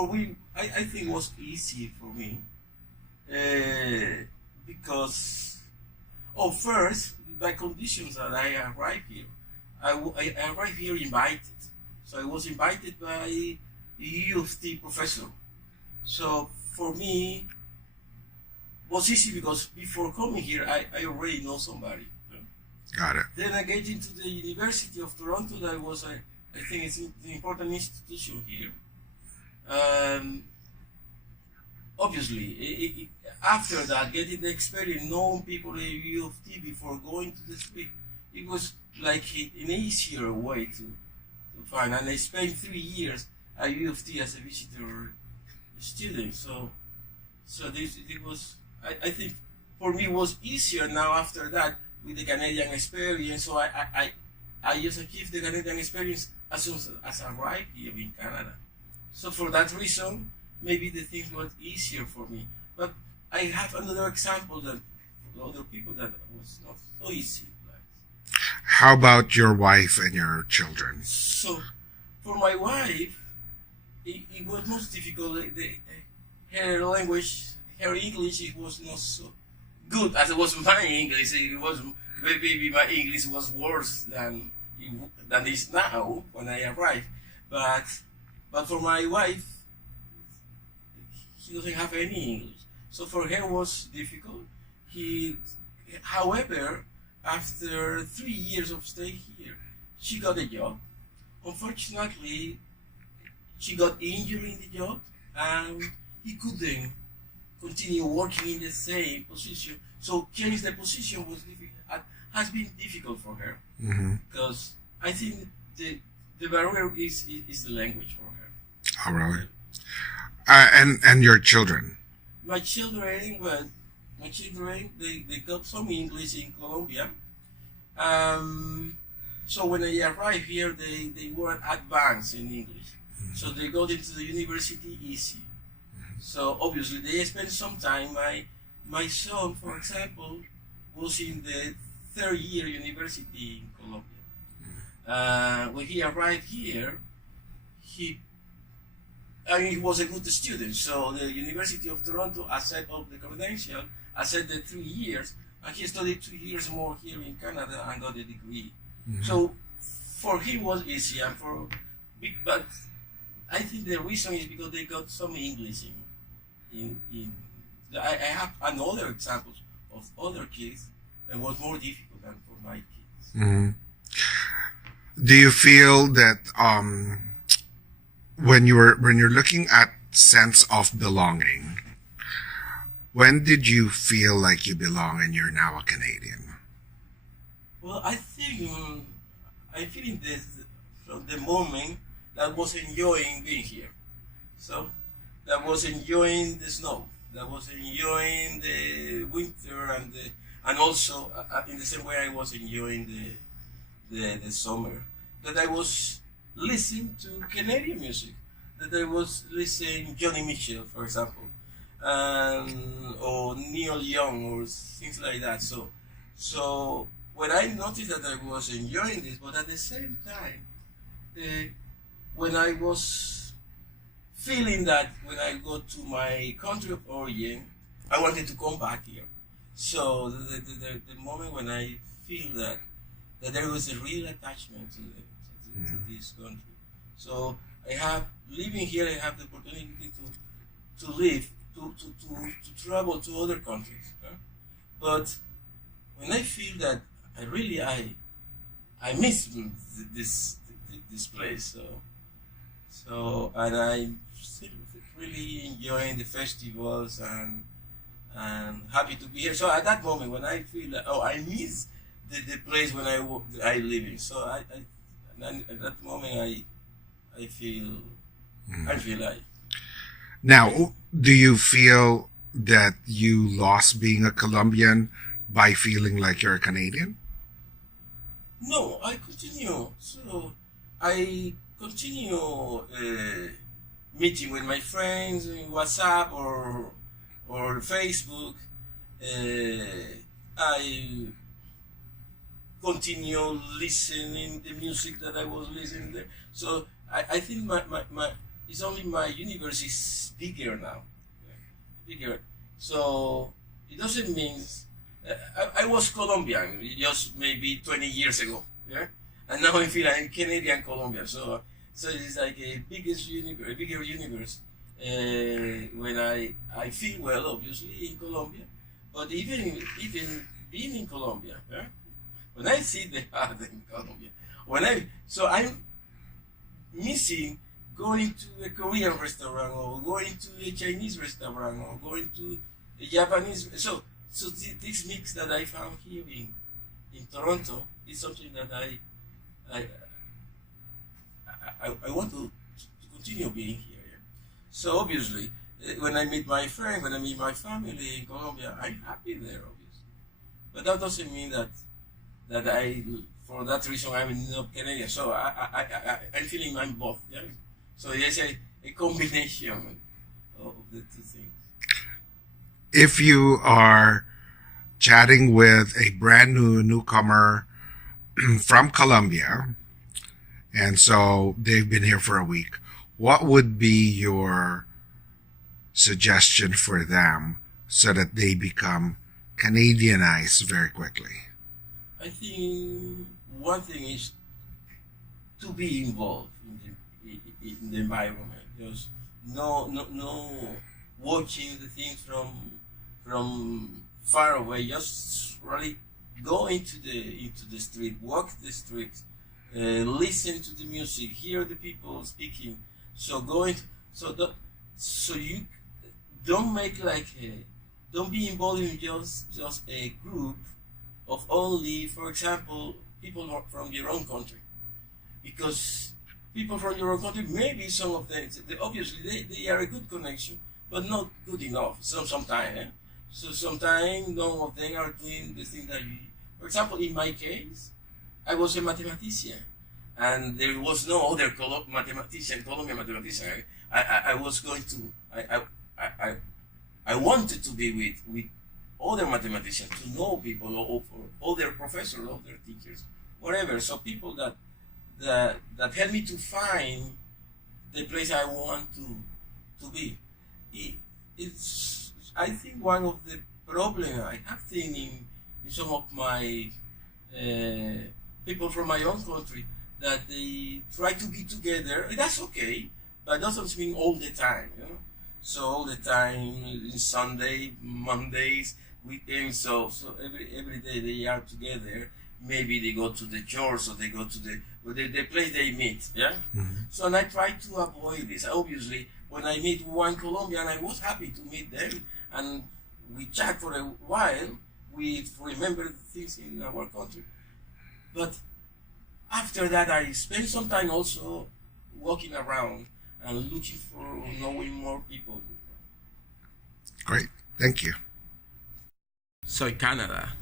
for me, I think it was easy for me because, first, by conditions that I arrived here. I arrived here invited. So I was invited by a U of T professor. So for me, it was easy because before coming here, I already know somebody. Got it. Then I get into the University of Toronto. That was, I think it's an important institution here. Obviously, after that, getting the experience, knowing people at U of T before going to the street, it was like an easier way to find. And I spent 3 years at U of T as a visitor student. So this it was. I think for me it was easier now after that with the Canadian experience. So I just achieved the Canadian experience as soon as I arrived here in Canada. So for that reason, maybe the things were easier for me. But I have another example that for other people that was not so easy. How about your wife and your children? So for my wife, it was most difficult. Her language, her English, it was not so good as it was my English. It was maybe my English was worse than it is now when I arrived. But for my wife, she doesn't have any English. So for her it was difficult. However, after 3 years of stay here, she got a job. Unfortunately, she got injured in the job and he couldn't continue working in the same position. So change the position was has been difficult for her because I think the barrier is the language for her. Oh, really? And your children? My children, they got some English in Colombia. So when I arrived here, they were advanced in English. So they got into the university easy. So obviously they spent some time. My son, for example, was in the third year university in Colombia. When he arrived here, he was a good student. So the University of Toronto accepted the credential, accepted the 3 years, and he studied 2 years more here in Canada and got a degree. So for him was easy, but I think the reason is because they got some English in I have another examples of other kids that was more difficult than for my kids. Do you feel that when you're looking at sense of belonging, when did you feel like you belong and you're now a Canadian? Well, I think I'm feeling this from the moment that I was enjoying being here. So that was enjoying the snow, that was enjoying the winter, and also in the same way I was enjoying the summer. That I was listening to Canadian music, that I was listening Johnny Mitchell, for example, or Neil Young or things like that. So when I noticed that I was enjoying this, but at the same time, when I was feeling that when I go to my country of origin, I wanted to come back here. So the moment when I feel that there was a real attachment to this country. So I have living here. I have the opportunity to live, to travel to other countries. But when I feel that I miss this place. So and I'm still really enjoying the festivals and happy to be here. So at that moment when I feel that I miss the place when I live in. So at that moment I feel like. Now, do you feel that you lost being a Colombian by feeling like you're a Canadian? No, I continue. So I continue meeting with my friends in WhatsApp or Facebook. I continue listening the music that I was listening there. So I think it's only my universe is bigger now, bigger. So it doesn't mean I was Colombian just maybe 20 years ago, yeah, and now I feel I'm Canadian Colombia. So it's like a biggest universe, a bigger universe. When I feel well, obviously in Colombia, but even being in Colombia, yeah, when I see the art in Colombia, I'm missing going to a Korean restaurant or going to a Chinese restaurant or going to a Japanese. This mix that I found here in Toronto is something that I I want to continue being here. Yeah. So obviously, when I meet my friend, when I meet my family in Colombia, I'm happy there, obviously. But that doesn't mean that I, for that reason, I'm not Canadian. So I'm feeling I'm both. Yeah. So there's a combination of the two things. If you are chatting with a brand new newcomer from Colombia, and so they've been here for a week, what would be your suggestion for them so that they become Canadianized very quickly? I think one thing is to be involved in the environment. Just no watching the things from far away. Just really go into the street, walk the streets, listen to the music, hear the people speaking. So so you don't make don't be involved in just a group of only, for example, people from your own country, because people from your own country, maybe some of them, obviously they are a good connection, but not good enough. Sometimes, eh? So sometimes none of them are doing the thing that you. For example, in my case, I was a mathematician, and there was no other Colombian mathematician. I was going to. I wanted to be with other mathematicians, to know people, or other professors, other teachers, whatever. So people that help me to find the place I want to be. It's I think one of the problems I have seen in some of my people from my own country, that they try to be together. That's okay, but doesn't mean all the time, you know. So all the time, Sunday, Mondays, weekends. So every day they are together. Maybe they go to the church, or they go to the place they meet. Yeah. Mm-hmm. So and I try to avoid this. Obviously, when I meet one Colombian, I was happy to meet them, and we chat for a while. We remember the things in our country. But after that, I spend some time also walking around and looking for knowing more people. Great. Thank you. Soy Canada.